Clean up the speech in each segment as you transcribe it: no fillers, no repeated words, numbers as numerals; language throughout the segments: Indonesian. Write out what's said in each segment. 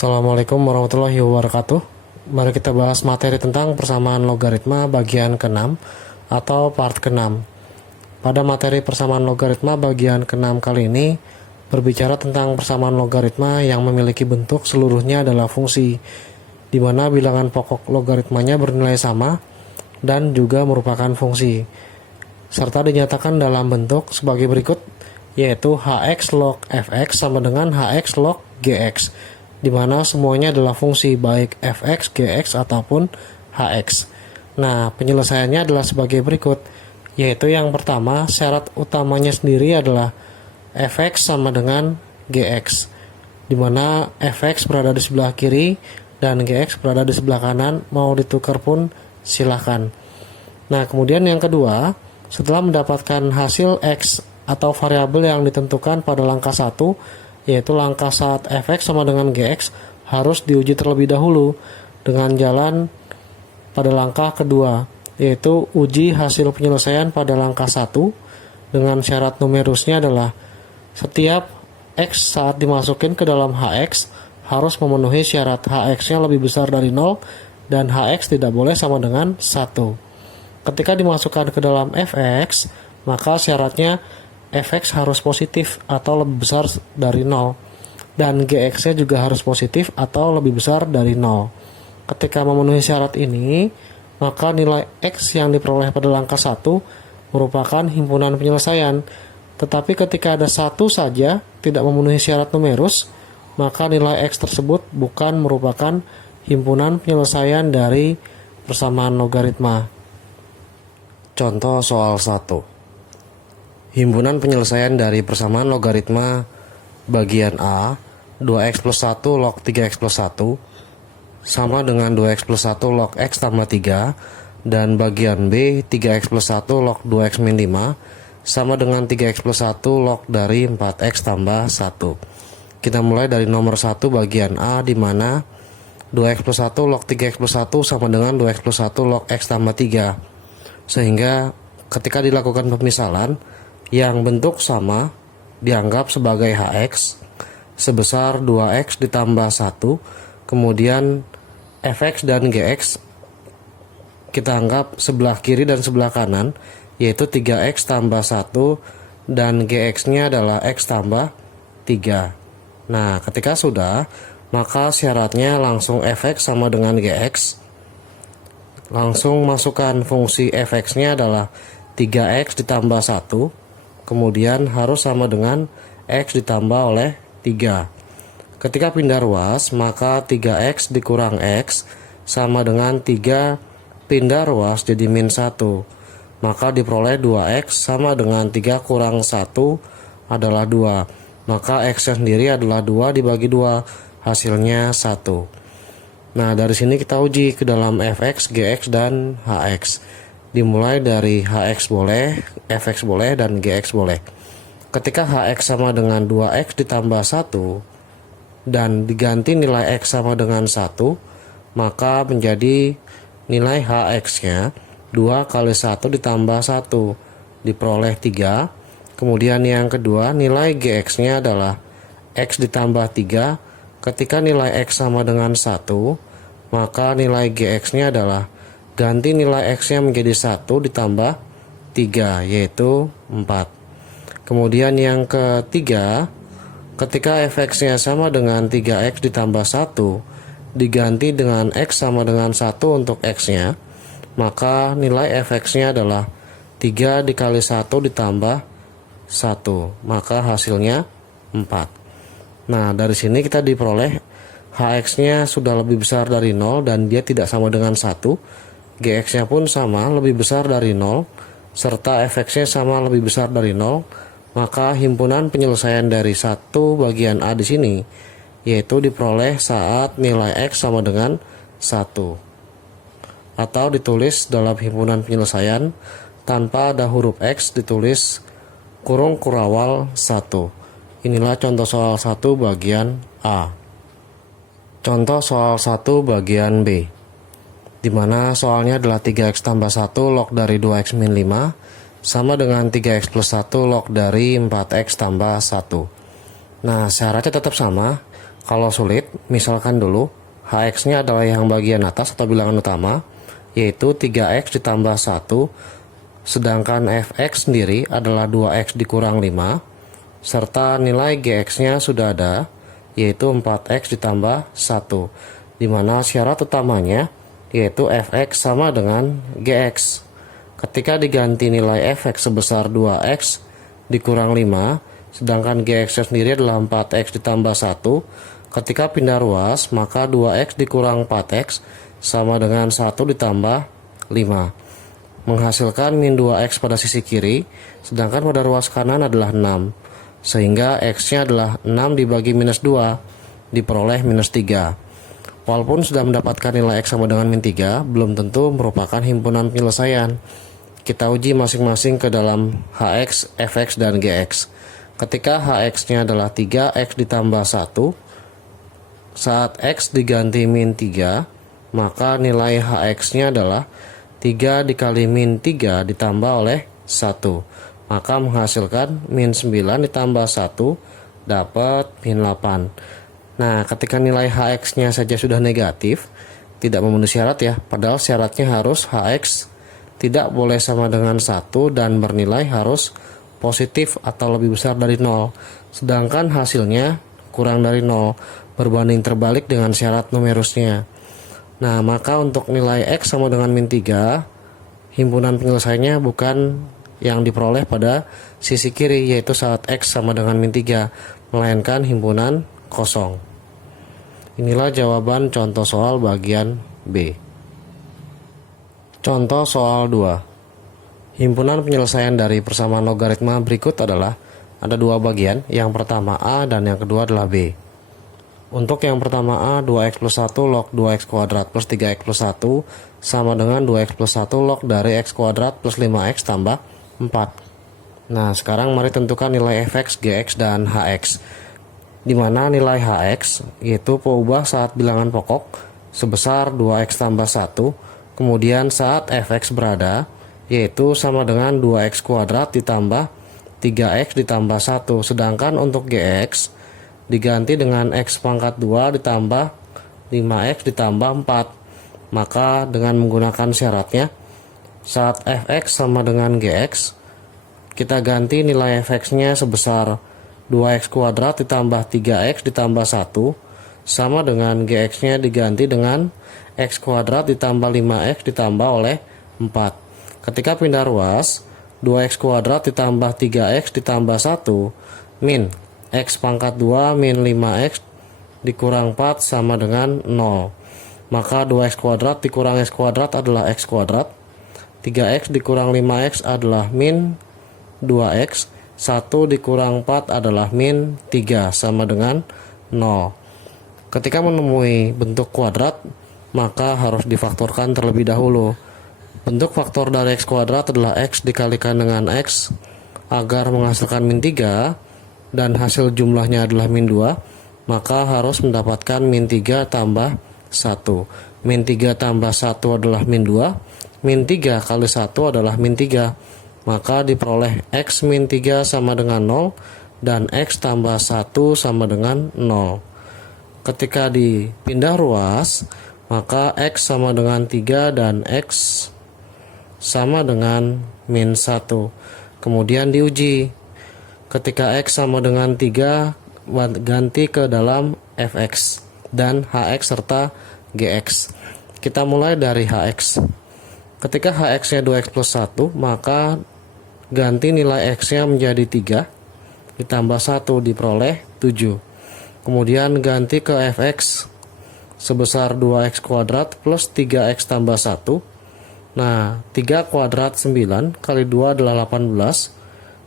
Assalamualaikum warahmatullahi wabarakatuh. Mari kita bahas materi tentang persamaan logaritma bagian ke-6 atau part ke-6. Pada materi persamaan logaritma bagian ke-6 kali ini berbicara tentang persamaan logaritma yang memiliki bentuk seluruhnya adalah fungsi, di mana bilangan pokok logaritmanya bernilai sama dan juga merupakan fungsi, serta dinyatakan dalam bentuk sebagai berikut, yaitu hx log fx sama dengan hx log gx, di mana semuanya adalah fungsi baik fx, gx, ataupun hx. Nah, penyelesaiannya adalah sebagai berikut, yaitu yang pertama, syarat utamanya sendiri adalah fx sama dengan gx, di mana fx berada di sebelah kiri dan gx berada di sebelah kanan. Mau ditukar pun silahkan. Nah, kemudian yang kedua, setelah mendapatkan hasil x atau variabel yang ditentukan pada langkah 1, yaitu langkah saat fx sama dengan gx harus diuji terlebih dahulu dengan jalan pada langkah kedua, yaitu uji hasil penyelesaian pada langkah 1 dengan syarat numerusnya adalah setiap x saat dimasukin ke dalam hx harus memenuhi syarat hx-nya lebih besar dari 0 dan hx tidak boleh sama dengan 1. Ketika dimasukkan ke dalam fx, maka syaratnya fx harus positif atau lebih besar dari 0 dan gx-nya juga harus positif atau lebih besar dari 0. Ketika memenuhi syarat ini, maka nilai x yang diperoleh pada langkah 1 merupakan himpunan penyelesaian. Tetapi ketika ada satu saja tidak memenuhi syarat numerus, maka nilai x tersebut bukan merupakan himpunan penyelesaian dari persamaan logaritma. Contoh soal 1. Himpunan penyelesaian dari persamaan logaritma bagian A 2x plus 1 log 3x plus 1 sama dengan 2x plus 1 log x tambah 3, dan bagian B 3x plus 1 log 2x min 5 sama dengan 3x plus 1 log dari 4x tambah 1. Kita mulai dari nomor 1 bagian A, di mana 2x plus 1 log 3x plus 1 sama dengan 2x plus 1 log x tambah 3. Sehingga ketika dilakukan pemisalan, yang bentuk sama dianggap sebagai hx sebesar 2x ditambah 1, kemudian fx dan gx kita anggap sebelah kiri dan sebelah kanan, yaitu 3x tambah 1 dan gx-nya adalah x tambah 3. Nah, ketika sudah, maka syaratnya langsung fx sama dengan gx. Langsung masukkan fungsi fx-nya adalah 3x ditambah 1, kemudian harus sama dengan x ditambah oleh 3. Ketika pindah ruas, maka 3x dikurang x sama dengan 3 pindah ruas jadi min 1. Maka diperoleh 2x sama dengan 3 kurang 1 adalah 2. Maka x sendiri adalah 2 dibagi 2, hasilnya 1. Nah, dari sini kita uji ke dalam fx, gx, dan hx. Dimulai dari hx boleh, fx boleh, dan gx boleh. Ketika hx sama dengan 2x ditambah 1 dan diganti nilai x sama dengan 1, maka menjadi nilai hx-nya 2 kali 1 ditambah 1 diperoleh 3. Kemudian yang kedua, nilai gx-nya adalah x ditambah 3. Ketika nilai x sama dengan 1, maka nilai gx-nya adalah ganti nilai x-nya menjadi 1 ditambah 3, yaitu 4. Kemudian yang ketiga, ketika fx-nya sama dengan 3x ditambah 1 diganti dengan x sama dengan 1 untuk x-nya, maka nilai fx-nya adalah 3 dikali 1 ditambah 1, maka hasilnya 4. Nah, dari sini kita diperoleh hx-nya sudah lebih besar dari 0 dan dia tidak sama dengan 1. Gx-nya pun sama, lebih besar dari 0, serta fx-nya sama, lebih besar dari 0, maka himpunan penyelesaian dari 1 bagian A di sini, yaitu diperoleh saat nilai x sama dengan 1. Atau ditulis dalam himpunan penyelesaian, tanpa ada huruf x ditulis kurung kurawal 1. Inilah contoh soal 1 bagian A. Contoh soal 1 bagian B, di mana soalnya adalah 3x tambah 1 log dari 2x min 5 sama dengan 3x plus 1 log dari 4x tambah 1. Nah, syaratnya tetap sama. Kalau sulit, Misalkan dulu, hx-nya adalah yang bagian atas atau bilangan utama, yaitu 3x ditambah 1, sedangkan fx sendiri adalah 2x dikurang 5, serta nilai gx-nya sudah ada, yaitu 4x ditambah 1, dimana syarat utamanya yaitu fx sama dengan gx. Ketika diganti nilai fx sebesar 2x dikurang 5, sedangkan gx sendiri adalah 4x ditambah 1, ketika pindah ruas, maka 2x dikurang 4x sama dengan 1 ditambah 5. Menghasilkan min 2x pada sisi kiri, sedangkan pada ruas kanan adalah 6. Sehingga x-nya adalah 6 dibagi minus 2, diperoleh minus 3. Walaupun sudah mendapatkan nilai x sama dengan min 3, belum tentu merupakan himpunan penyelesaian. Kita uji masing-masing ke dalam hx, fx, dan gx. Ketika hx-nya adalah 3x ditambah 1, saat x diganti min 3, maka nilai hx-nya adalah 3 dikali min 3 ditambah oleh 1. Maka menghasilkan min 9 ditambah 1 dapat min 8. Nah, ketika nilai hx-nya saja sudah negatif, tidak memenuhi syarat ya, padahal syaratnya harus hx tidak boleh sama dengan 1 dan bernilai harus positif atau lebih besar dari 0. Sedangkan hasilnya kurang dari 0, berbanding terbalik dengan syarat numerusnya. Nah, maka untuk nilai x sama dengan min 3, himpunan penyelesaiannya bukan yang diperoleh pada sisi kiri, yaitu saat x sama dengan min 3, melainkan himpunan kosong. Inilah jawaban contoh soal bagian B. Contoh soal 2. Himpunan penyelesaian dari persamaan logaritma berikut adalah ada dua bagian, yang pertama A dan yang kedua adalah B. Untuk yang pertama A, 2x plus 1 log 2x kuadrat plus 3x plus 1 sama dengan 2x plus 1 log dari x kuadrat plus 5x tambah 4. Nah, sekarang mari tentukan nilai fx, gx, dan hx. Di mana nilai hx yaitu peubah saat bilangan pokok sebesar 2x tambah 1, kemudian saat fx berada yaitu sama dengan 2x kuadrat ditambah 3x ditambah 1, sedangkan untuk gx diganti dengan x pangkat 2 ditambah 5x ditambah 4. Maka dengan menggunakan syaratnya, saat fx sama dengan gx, kita ganti nilai fx-nya sebesar 2x kuadrat ditambah 3x ditambah 1 sama dengan gx-nya diganti dengan x kuadrat ditambah 5x ditambah oleh 4. Ketika pindah ruas, 2x kuadrat ditambah 3x ditambah 1 min x pangkat 2 min 5x dikurang 4 sama dengan 0. Maka 2x kuadrat dikurang x kuadrat adalah x kuadrat, 3x dikurang 5x adalah min 2x, 1 dikurang 4 adalah min 3 sama dengan 0. Ketika menemui bentuk kuadrat, maka harus difaktorkan terlebih dahulu. Bentuk faktor dari x kuadrat adalah x dikalikan dengan x agar menghasilkan min 3, dan hasil jumlahnya adalah min 2, maka harus mendapatkan min 3 tambah 1. Min 3 tambah 1 adalah min 2, min 3 kali 1 adalah min 3, maka diperoleh x min 3 sama dengan 0 dan x tambah 1 sama dengan 0. Ketika dipindah ruas, maka x sama dengan 3 dan x sama dengan min 1. Kemudian diuji. Ketika x sama dengan 3, ganti ke dalam fx dan hx serta gx. Kita mulai dari hx. Ketika hx-nya 2x plus 1, maka ganti nilai x-nya menjadi 3, ditambah 1 diperoleh 7. Kemudian ganti ke fx sebesar 2x kuadrat plus 3x tambah 1. Nah, 3 kuadrat 9 kali 2 adalah 18,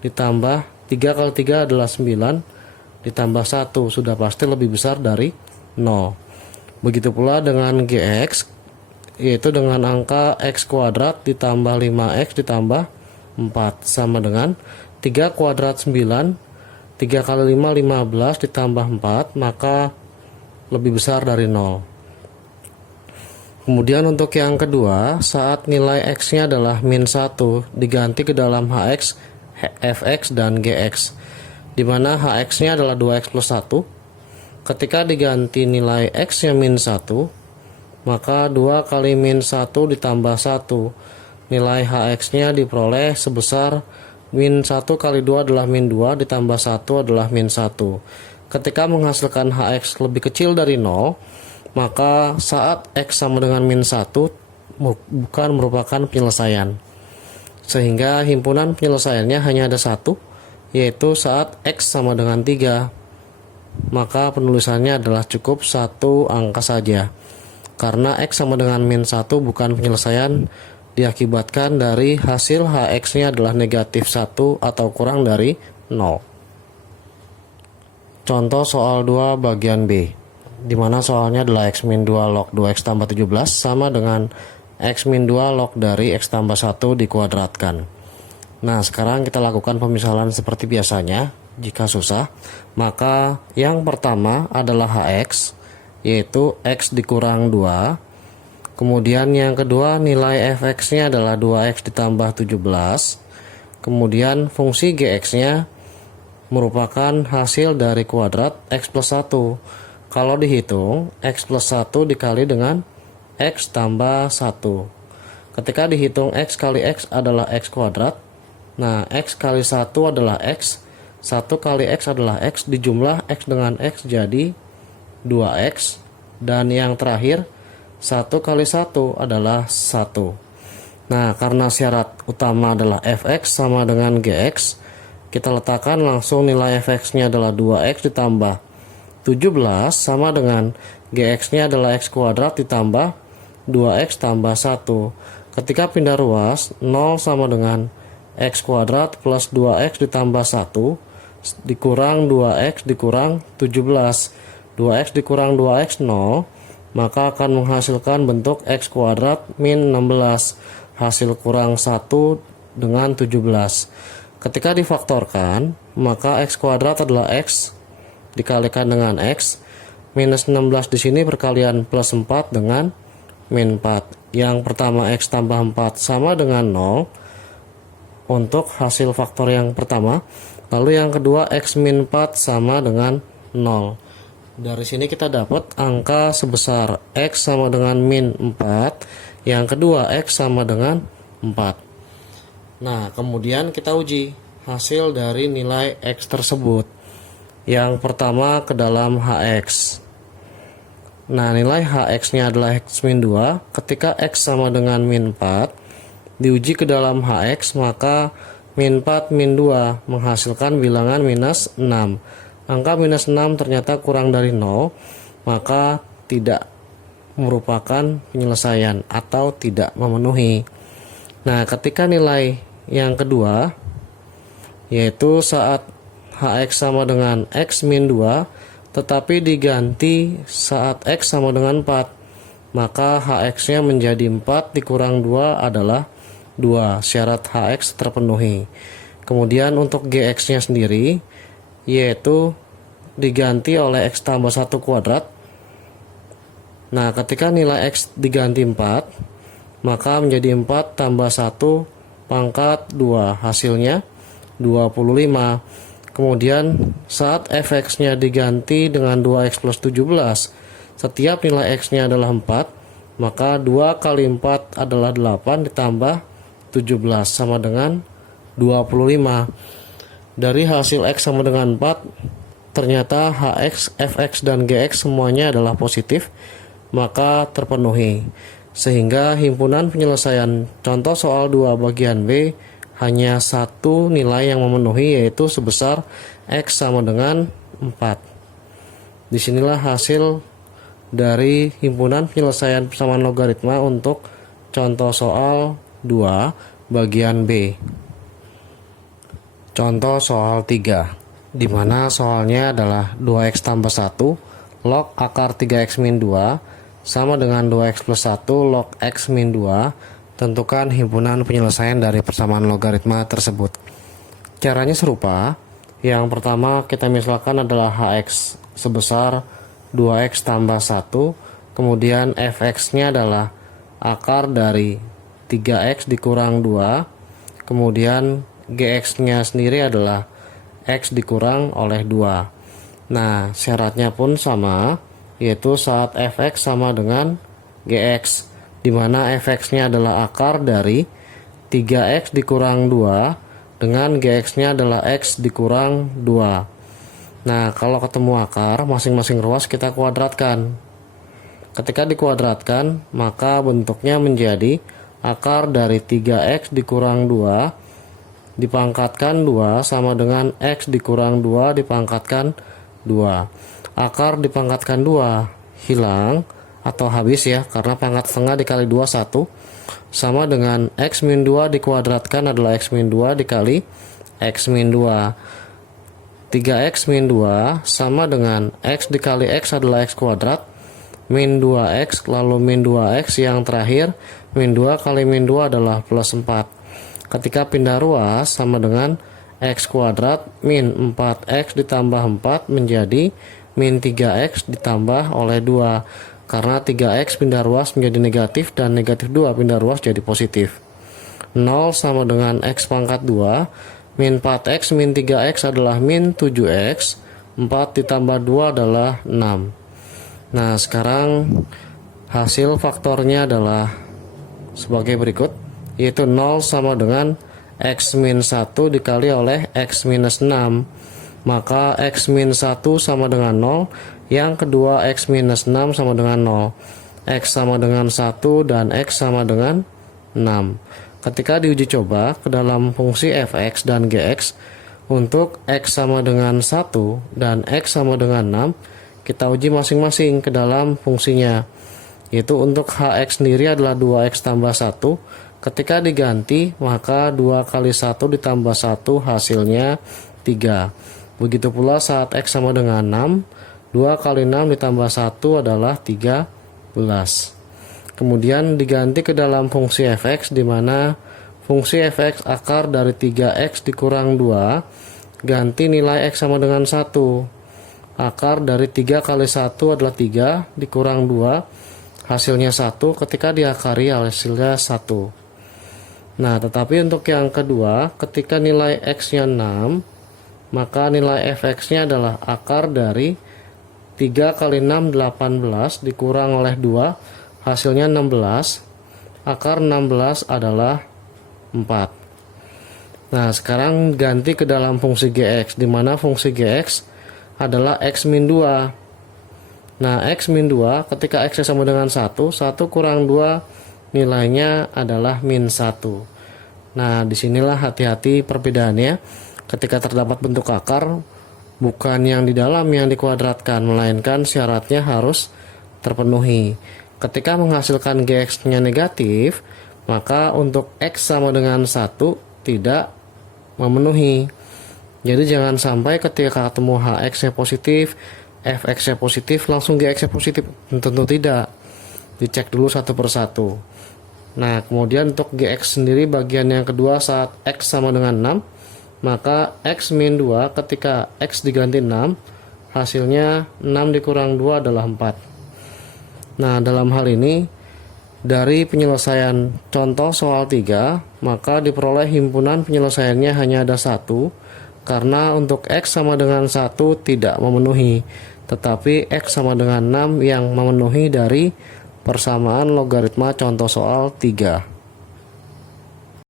ditambah 3 kali 3 adalah 9, ditambah 1 sudah pasti lebih besar dari 0. Begitu pula dengan gx, yaitu dengan angka x kuadrat ditambah 5x ditambah 4 sama dengan 3 kuadrat 9, 3 kali 5 15 ditambah 4, maka lebih besar dari 0. Kemudian untuk yang kedua, saat nilai x-nya adalah min 1, diganti ke dalam hx, fx, dan gx, di mana hx-nya adalah 2x plus 1. Ketika diganti nilai X nya min 1, maka 2 kali min 1 ditambah 1. Nilai HX nya diperoleh sebesar min 1 kali 2 adalah min 2 ditambah 1 adalah min 1. Ketika menghasilkan HX lebih kecil dari 0, maka saat X sama dengan min 1 bukan merupakan penyelesaian. Sehingga himpunan penyelesaiannya hanya ada satu, yaitu saat X sama dengan 3. Maka penulisannya adalah cukup satu angka saja. Karena X sama dengan min 1 bukan penyelesaian, diakibatkan dari hasil HX-nya adalah negatif 1 atau kurang dari 0. Contoh soal 2 bagian B, di mana soalnya adalah X min 2 log 2X tambah 17 sama dengan X min 2 log dari X tambah 1 dikuadratkan. Nah, sekarang kita lakukan pemisalan seperti biasanya. Jika susah, maka yang pertama adalah HX, yaitu X dikurang 2. Kemudian yang kedua nilai fx-nya adalah 2x ditambah 17. Kemudian fungsi gx-nya merupakan hasil dari kuadrat x plus 1. Kalau dihitung, x plus 1 dikali dengan x tambah 1. Ketika dihitung x kali x adalah x kuadrat. Nah, x kali 1 adalah x. 1 kali x adalah x, dijumlah x dengan x jadi 2x. Dan yang terakhir 1 kali 1 adalah 1. Nah, karena syarat utama adalah fx sama dengan gx, kita letakkan langsung nilai fx-nya adalah 2x ditambah 17 sama dengan gx-nya adalah x kuadrat ditambah 2x tambah 1. Ketika pindah ruas, 0 sama dengan x kuadrat plus 2x ditambah 1 dikurang 2x dikurang 17. 2x dikurang 2x 0, maka akan menghasilkan bentuk x kuadrat min 16. Hasil kurang 1 dengan 17. Ketika difaktorkan, maka x kuadrat adalah x dikalikan dengan x. Minus 16 di sini perkalian plus 4 dengan min 4. Yang pertama x tambah 4 sama dengan 0 untuk hasil faktor yang pertama. Lalu yang kedua x min 4 sama dengan 0. Dari sini kita dapat angka sebesar x sama dengan min 4. Yang kedua x sama dengan 4. Nah, kemudian kita uji hasil dari nilai x tersebut. Yang pertama ke dalam hx. Nah, nilai hx-nya adalah x min 2. Ketika x sama dengan min 4, diuji ke dalam hx, maka min 4 min 2 menghasilkan bilangan minus 6. Angka minus 6 ternyata kurang dari 0, maka tidak merupakan penyelesaian atau tidak memenuhi. Nah, ketika nilai yang kedua, yaitu saat hx sama dengan x min 2, tetapi diganti saat x sama dengan 4, maka hx-nya menjadi 4 dikurang 2 adalah 2. Syarat hx terpenuhi. Kemudian untuk gx-nya sendiri, yaitu diganti oleh x tambah 1 kuadrat. Nah, ketika nilai x diganti 4, maka menjadi 4 tambah 1 pangkat 2, hasilnya 25. Kemudian saat fx-nya diganti dengan 2x plus 17, setiap nilai x-nya adalah 4, maka 2 kali 4 adalah 8 ditambah 17 sama dengan 25. Dari hasil x sama dengan 4, ternyata hx, fx, dan gx semuanya adalah positif, maka terpenuhi. Sehingga himpunan penyelesaian contoh soal 2 bagian B hanya satu nilai yang memenuhi, yaitu sebesar x sama dengan 4. Disinilah hasil dari himpunan penyelesaian persamaan logaritma untuk contoh soal 2 bagian B. Contoh soal 3, di mana soalnya adalah 2x tambah 1 log akar 3x min 2 sama dengan 2x plus 1 log x min 2. Tentukan himpunan penyelesaian dari persamaan logaritma tersebut. Caranya serupa. Yang pertama kita misalkan adalah hx sebesar 2x tambah 1, kemudian fx-nya adalah akar dari 3x dikurang 2, kemudian gx-nya sendiri adalah x dikurang oleh 2. Nah, syaratnya pun sama, yaitu saat fx sama dengan gx, di mana fx-nya adalah akar dari 3x dikurang 2 dengan gx-nya adalah x dikurang 2. Nah, kalau ketemu akar, masing-masing ruas kita kuadratkan. Ketika dikuadratkan, maka bentuknya menjadi akar dari 3x dikurang 2 dipangkatkan 2 sama dengan x dikurang 2 dipangkatkan 2. Akar dipangkatkan 2 hilang atau habis ya, karena pangkat setengah dikali 2 1, sama dengan x min 2 dikuadratkan adalah x min 2 dikali x min 2. 3x min 2 sama dengan x dikali x adalah x kuadrat min 2x, lalu min 2x yang terakhir min 2 kali min 2 adalah plus 4. Ketika pindah ruas sama dengan x kuadrat min 4x ditambah 4 menjadi min 3x ditambah oleh 2, karena 3x pindah ruas menjadi negatif dan negatif 2 pindah ruas jadi positif. 0 sama dengan x pangkat 2, min 4x min 3x adalah min 7x, 4 ditambah 2 adalah 6. Nah, sekarang hasil faktornya adalah sebagai berikut, yaitu 0 sama dengan x min 1 dikali oleh x minus 6. Maka x min 1 sama dengan 0, yang kedua x minus 6 sama dengan 0, x sama dengan 1 dan x sama dengan 6. Ketika diuji coba ke dalam fungsi fx dan gx, untuk x sama dengan 1 dan x sama dengan 6, kita uji masing-masing ke dalam fungsinya, yaitu untuk hx sendiri adalah 2x tambah 1. Ketika diganti, maka 2 kali 1 ditambah 1 hasilnya 3. Begitu pula saat x sama dengan 6, 2 kali 6 ditambah 1 adalah 13. Kemudian diganti ke dalam fungsi fx, di mana fungsi fx akar dari 3x dikurang 2, ganti nilai x sama dengan 1. Akar dari 3 kali 1 adalah 3 dikurang 2, hasilnya 1, ketika diakari hasilnya 1. Nah, tetapi untuk yang kedua, ketika nilai x-nya 6, maka nilai fx-nya adalah akar dari 3 kali 6 18 dikurang oleh 2, hasilnya 16, akar 16 adalah 4. Nah, sekarang ganti ke dalam fungsi gx, di mana fungsi gx adalah x min 2. Nah, x min 2 ketika x sama dengan 1, 1 kurang 2 nilainya adalah min 1. Nah, disinilah hati-hati perbedaannya. Ketika terdapat bentuk akar, bukan yang di dalam yang dikuadratkan, melainkan syaratnya harus terpenuhi. Ketika menghasilkan gx-nya negatif, maka untuk x sama dengan 1 tidak memenuhi. Jadi jangan sampai ketika ketemu hx-nya positif, fx-nya positif, langsung gx-nya positif. Tentu tidak. Dicek dulu satu persatu. Nah, kemudian untuk gx sendiri bagian yang kedua saat x sama dengan 6, maka x min 2 ketika x diganti 6, hasilnya 6 dikurang 2 adalah 4. Nah, dalam hal ini dari penyelesaian contoh soal 3, maka diperoleh himpunan penyelesaiannya hanya ada 1, karena untuk x sama dengan 1 tidak memenuhi, tetapi x sama dengan 6 yang memenuhi dari persamaan logaritma contoh soal 3.